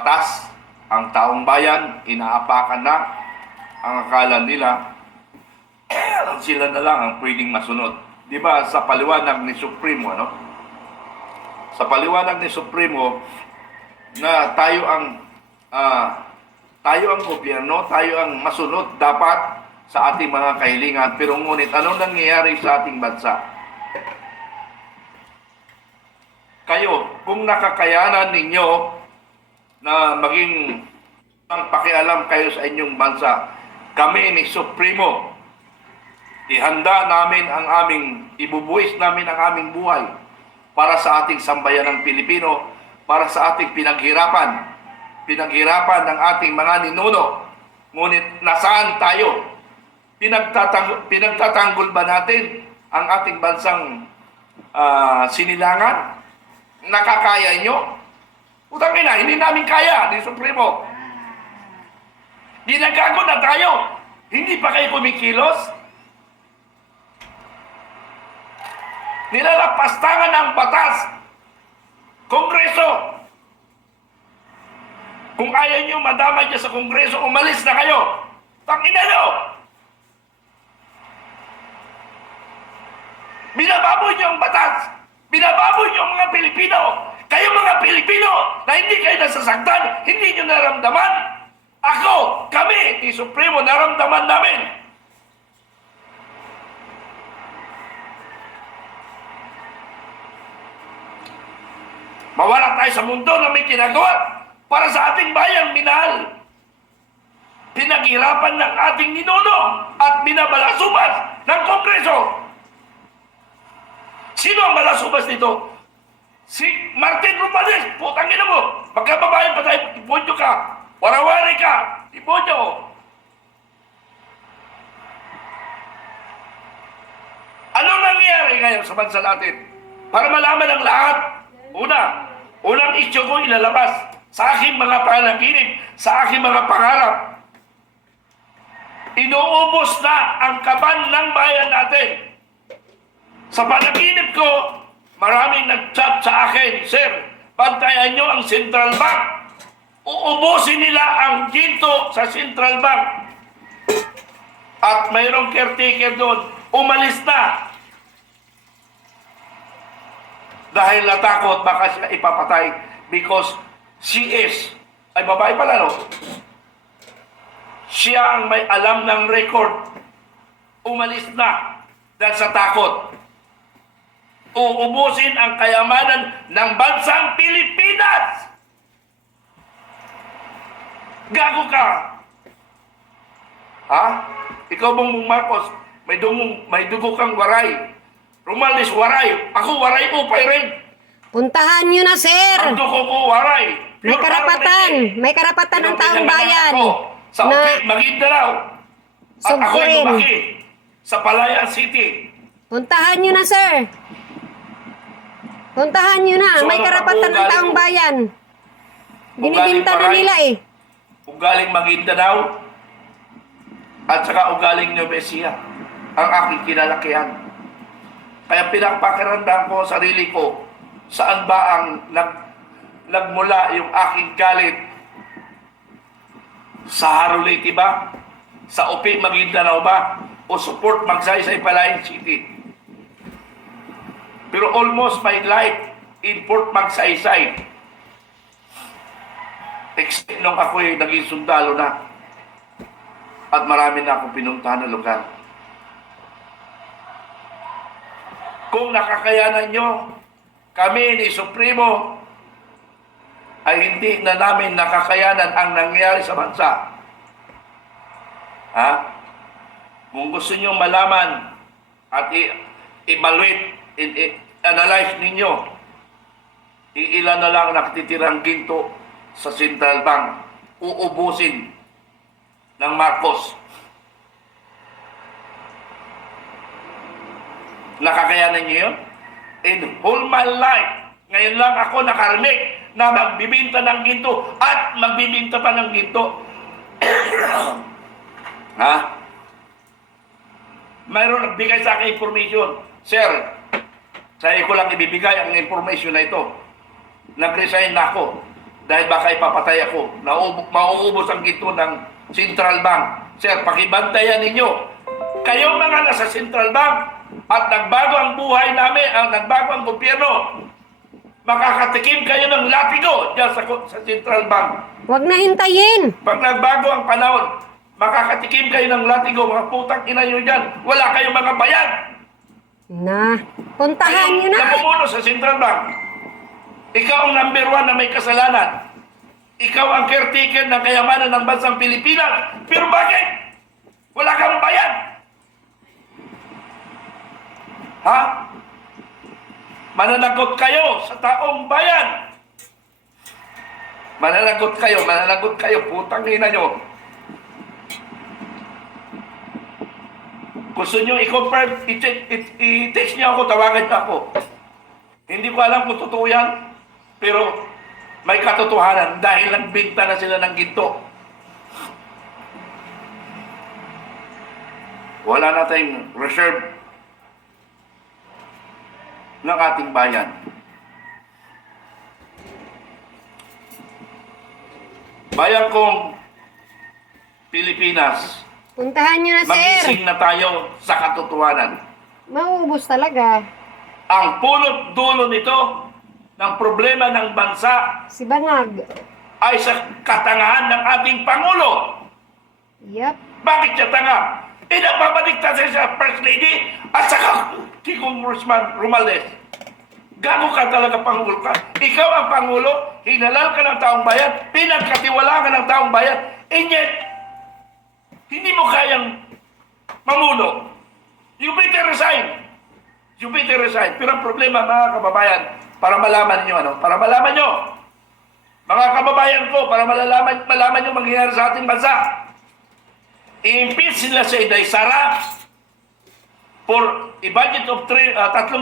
batas, ang taong bayan, inaapakan na. Ang akala nila, sila na lang ang pwedeng masunod. Di ba sa paliwanag ni Supremo, ano? Sa paliwanag ni Supremo na tayo ang gobyerno, tayo ang masunod dapat sa ating mga kahilingan. Pero ngunit, anong nangyayari sa ating bansa? Kayo, kung nakakayanan ninyo na maging ang pakialam kayo sa inyong bansa, kami ni Supremo, ihanda namin ang ibubuwis namin ang aming buhay para sa ating sambayan ng Pilipino, para sa ating pinaghirapan ng ating mga ninuno. Ngunit nasaan tayo? Pinagtatanggol ba natin ang ating bansang sinilangan? Nakakaya nyo? Utang ina, hindi namin kaya ni Supremo. Ginagago na tayo. Hindi pa kayo kumikilos? Nilalapastangan ng batas. Kongreso. Kung ayaw nyo madamay dyan sa Kongreso, umalis na kayo. Tangina nyo! Binababoy nyo ang batas. Binababoy nyo ang mga Pilipino. Kayo mga Pilipino na hindi kayo nasasaktan, hindi nyo naramdaman. Ako, kami, ni Supremo, naramdaman namin. Mawala tayo sa mundo na may ginagawa para sa ating bayang minahal. Pinaghirapan ng ating ninuno at binabalasubas ng Kongreso. Sino ang balasubas dito? Si Martin Romualdez. Putang ina mo. Pagkababayan pa tayo, iponyo ka. Warawari ka. Iponyo. Anong nangyayari ngayon sa bansa natin? Para malaman ng lahat. Unang isyo ko ilalabas sa aking mga panaginip, sa aking mga pangarap. Inuubos na ang kaban ng bayan natin. Sa panaginip ko, maraming nag-chat sa akin, Sir, bantayan nyo ang Central Bank. Uubusin nila ang ginto sa Central Bank. At mayroong caretaker doon, umalis na. Dahil natakot, baka siya ipapatay because she is, ay babae pala, no? Siya ang may alam ng record. Umalis na dahil sa takot. Uubusin ang kayamanan ng bansang Pilipinas. Gago ka. Ha? Ikaw bang Marcos, may dugo kang waray. Romualdez waray. Ako waray upay rin. Puntahan nyo na, sir. Ang dugo ko waray. May karapatan. May karapatan ng taong bayan. Sa Upit, Maguindanao. At ako'y Sugpuin. lumaki sa Palayan City. Puntahan nyo na, sir. Puntahan nyo na. So, May ano karapatan pa ng taong bayan. Binibinta na nila eh. Ugaling Maguindanao at saka ugaling Nueva Ecija ang aking kinalakihan. Kaya pinagpakiramdam ko sarili ko saan ba ang nagmula yung aking galit. Sa Harulete ba? Sa Upit, Maguindanao ba? O support Magsaysay, Palayan City? Pero almost my life in Port Magsaysay. Except nung ako'y naging sundalo na. At marami na akong pinuntahan na lugar. Kung nakakayanan nyo, kami ni Supremo ay hindi na namin nakakayanan ang nangyari sa bansa. Ha? Kung gusto nyo malaman at i-evaluate, analyze ninyo, ilan na lang nakatitirang ginto sa Central Bank, uubusin ng Marcos. Nakakayanan nyo yun? In whole my life, ngayon lang ako nakarinig na magbibinta ng ginto at magbibinta pa ng ginto. Ha? Mayroon nagbigay sa akin information. Sir, sa'yo ko lang ibibigay ang information na ito. Nag-resign na ako dahil baka ipapatay ako. Mauubos ang ginto ng Central Bank. Sir, pakibantayan ninyo. Kayong mga nasa Central Bank at nagbago ang buhay namin, nagbago ang gobyerno, makakatikim kayo ng latigo dyan sa Central Bank. Huwag na hintayin. Pag nagbago ang panahon, makakatikim kayo ng latigo, mga putang ina nyo dyan. Wala kayong mga bayan. Na, puntahan nyo Kayong na. namumuno sa Central Bank. Ikaw ang number 1 na may kasalanan. Ikaw ang caretaker ng kayamanan ng bansang Pilipinas. Pero bakit? Wala kang bayan. Ha? Mananagot kayo sa taong bayan. Mananagot kayo, putang ina nyo. Gusto nyo i-confirm, i-text nyo ako, tawagan nyo ako. Hindi ko alam kung totoo yan, pero may katotohanan dahil nagbinta na sila ng ginto. Wala na tayong reserve ng ating bayan. Bayan kong Pilipinas, Puntahan nyo na, sir. magising na tayo sa katotohanan. Mauubos talaga. Ang punot dulo nito ng problema ng bansa Si Bangag. ay sa katangahan ng ating Pangulo. Yep. Bakit siya tanga? Nagpapadigta siya sa First Lady at saka si Congressman Romaldez. Gago ka talaga, Pangulo ka. Ikaw ang Pangulo, hinalal ka ng taong bayan, pinagkatiwalaan ka ng taong bayan, and yet, hindi mo kayang mamuno. You better resign. You better resign. Pero ang problema, mga kababayan, para malaman nyo, mga kababayan ko, para malaman nyo mangyayari sa ating bansa, i-impeach sila sa Inday Sara for a budget of 3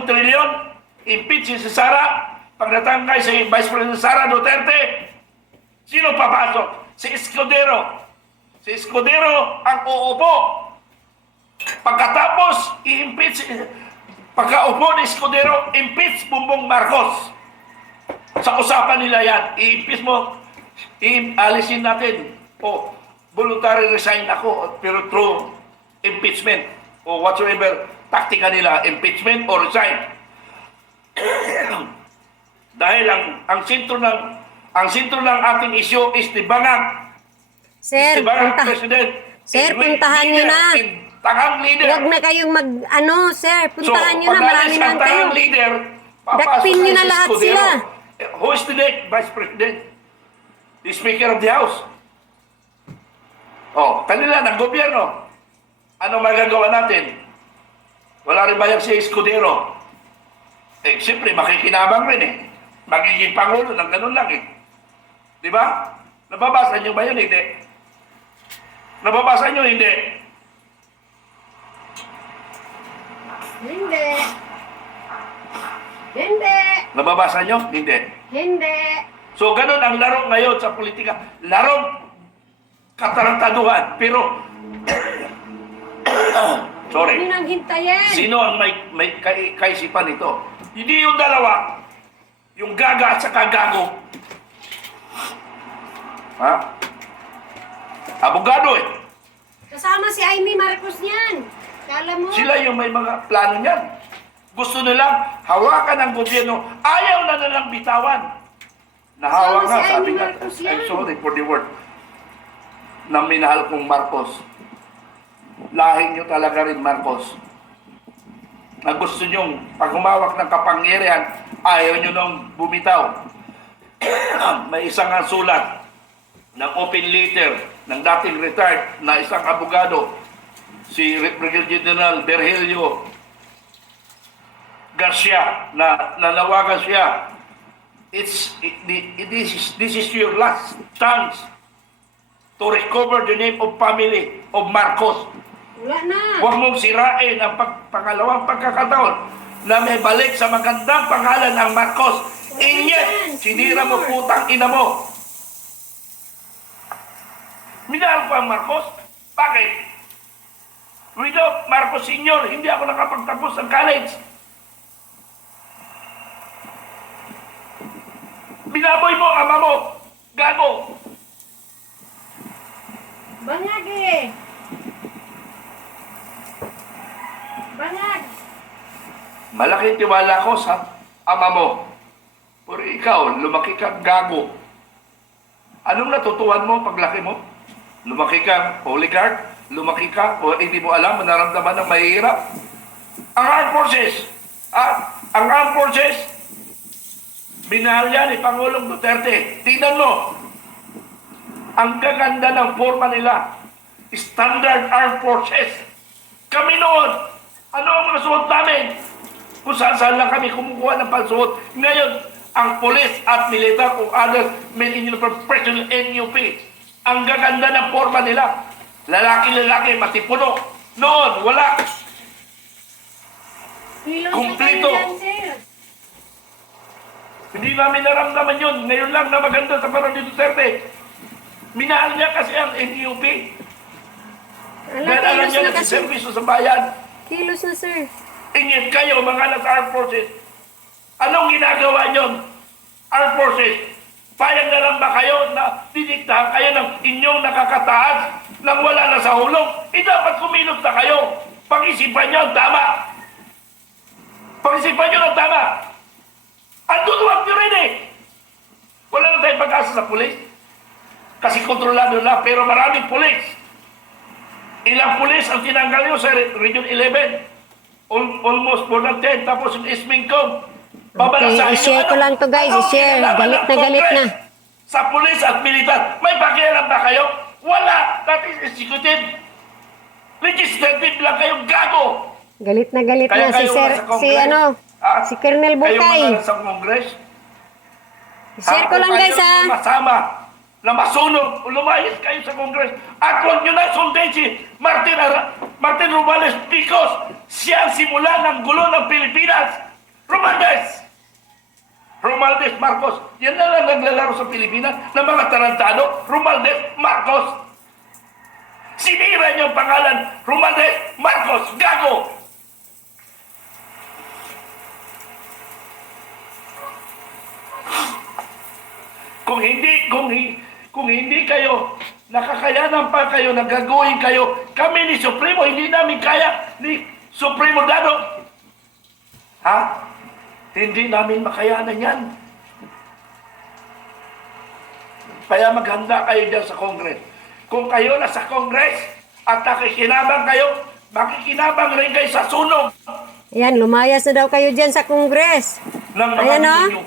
trillion. Impeach si Sara. Pag natangkay si Vice President Sara Duterte, sino papasok? Si Escudero. Si Escudero ang uupo. Pagkatapos, i-impeach, pagkaupo ni Escudero, impeach Bongbong Marcos. Sa usapan nila yan, i-impeach mo, alisin natin. O, voluntary resign ako, pero through impeachment o whatsoever taktika nila, impeachment or resign. Dahil ang sentro ng ating issue is the Bangag. Sir, President. Sir, puntahan nyo na. Tangang leader. Huwag na kayong sir, puntahan nyo na. Marami na kayo. tangang leader, papasok Dakpin nyo na si lahat Escudero. sila. Who is the next Vice President? The Speaker of the House. Oh, kanila ng gobyerno. Ano magagawa natin? Wala rin bayang si Escudero. Siyempre, makikinabang rin eh. Magiging Pangulo ng ganun lang eh. Di ba? Nababasa nyo ba yun? Hindi. Nababasa nyo? Hindi. Hindi. Hindi. Nababasa nyo? Hindi. Hindi. So, ganun ang laro ngayon sa politika. Larong katarantaduhan. Pero, sorry. Hindi nang hintayin. Sino ang may kaisipan nito? Hindi yung dalawa. Yung gaga at saka gago. Ha? Abogado eh. Kasama si Amy Marcos niyan. Kala mo? Sila yung may mga plano niyan. Gusto nilang hawakan ang gobyerno. Ayaw na nilang bitawan. Nahawa Kasama nga, si sabi Amy nga, Marcos yan. I'm sorry for the word, na minahal kong Marcos. Lahing nyo talaga rin, Marcos. Na gusto nyong, pag humawak ng kapangyarihan, ayaw nyo nang bumitaw. May isang sulat ng open letter ng dating retired na isang abogado, si Brigadier General Virgilio Garcia, na nanawagan siya, this is your last chance to recover the name of family of Marcos. Wala na. Huwag mong sirain ang pangalawang pagkakataon na may balik sa magandang pangalan ng Marcos. Inyet, sinira mo putang ina mo. Minahal ko ang Marcos. Bakit? Without Marcos Sr., hindi ako nakapagtapos ng college. Binaboy mo ang ama mo. Gago! Banyag eh. Banyag. Malaking tiwala ko sa ama mo. Pero ikaw, lumaki kang gago. Anong natutuhan mo paglaki mo? Lumaki kang oligarch? Lumaki ka o hindi mo alam, manaramdaman ng mahihirap? Ang armed forces, ang armed forces, binahal yan ni Pangulong Duterte. Tingnan mo, ang gaganda ng forma nila. Standard Armed Forces. Kami noon, ano ang mga suot namin? Kung saan lang kami kumukuha ng pansuot. Ngayon, ang police at militar o other men in uniform personnel NUP, ang gaganda ng forma nila. Lalaki-lalaki, matipuno. Noon, wala. Kumplito. Hindi namin naramdaman yun. Ngayon lang na maganda sa parang ni Duterte. Minahal niya kasi ang NUP. Dahil alam Kilos niya na na kasi. servisyo sa bayan. Kilos na, sir. Ingit kayo, mga nasa armed forces. Anong ginagawa niyon? Armed forces, payag na lang ba kayo na didiktahan kayo ng inyong nakakataas nang wala na sa hulog? Dapat kumilos na kayo. Pag-isipan niyo ang tama. Pag-isipan niyo ang tama. Ang tutuwag niyo rin eh. Wala na tayong pag-asa sa pulis. Kasi kontrolado na, pero maraming pulis. Ilang pulis ang tinanggal niyo sa Region 11? Almost more than 10. Tapos yung Ismingcom. Okay, i-share ko lang to guys, i-share. Galit na galit na. Sa pulis at militar, may pakialam ba kayo? Wala. That is executive. Legislative lang kayong gago. Galit na Kaya si kayo sir, nasa Congress? si ano, si Colonel Kayo Bukay. mga nasa Congress? Share ko lang guys ha. Masama na masunog, lumayas kayo sa Congress. At huwag nyo na sundin si Martin Romualdez because siya ang simula ng gulo ng Pilipinas. Romualdez Marcos. Yan na lang naglalaro sa Pilipinas ng mga tarantado. Romualdez Marcos. Sinira niyo ang pangalan Romualdez Marcos. Gago! Kung hindi kayo nakakayanan pa kayo, nagagawin kayo, kami ni Supremo, hindi namin kaya ni Supremo Dado. Ha? Hindi namin makayanan yan. Kaya maghanda kayo dyan sa Congress. Kung kayo na sa Congress at nakikinabang kayo, makikinabang rin kayo sa sunog Ayan, lumayas na daw kayo dyan sa Congress. ng mga Ayan, ah. ninyo.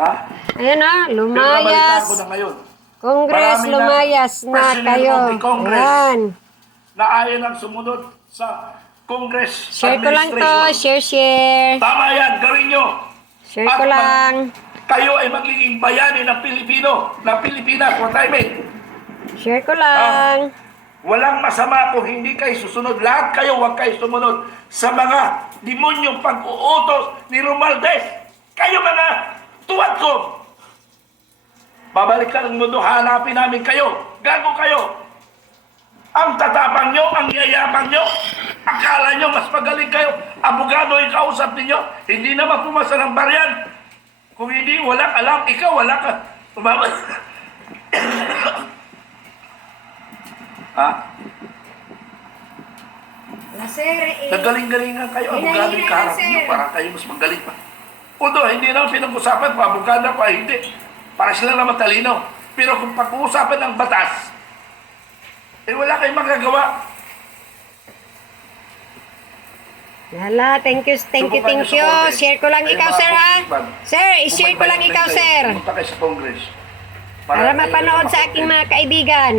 Ha? Ayan na, Pero lumayas. nabalita ko na ngayon. Congress, Marami na lumayas na personnel kayo. of the Congress Ayan. na ayaw nang sumunod sa Congress Share ko lang to, administration. share. Tama yan, gawin nyo. Share ko lang. Kayo ay magiging bayani ng Pilipino, ng Pilipinas. What I mean. Share ko lang. Walang masama kung hindi kayo susunod. Lahat kayo, huwag kayo sumunod sa mga demonyong pag-uutos ni Romualdez. Kayo mga tuwad ko. Babalik ka ng mundo, hanapin namin kayo. Gago kayo. Ang tatapang nyo, ang yayabang nyo. Akala nyo mas magaling kayo. Abogado yung kausap ninyo. Hindi naman pumasa ng baryan. Kung hindi, walang alam. Ikaw, wala ka. Umama. Ha? Sir, Nagaling-galingan kayo. Hinahinay Abogado yung kaharap na, sir. nyo. Para kayo mas magaling pa. Although, hindi naman pinag-usapan pa. Abogado pa, hindi. Para sila na matalino. Pero kung pag-uusapan ng batas, wala kayong magagawa. Hala, thank you. Share ko lang ikaw, sir, ha? Sir, i-share ko lang ikaw, sir. Pumunta kayo sa Congress. Para mapanood sa aking mga kaibigan.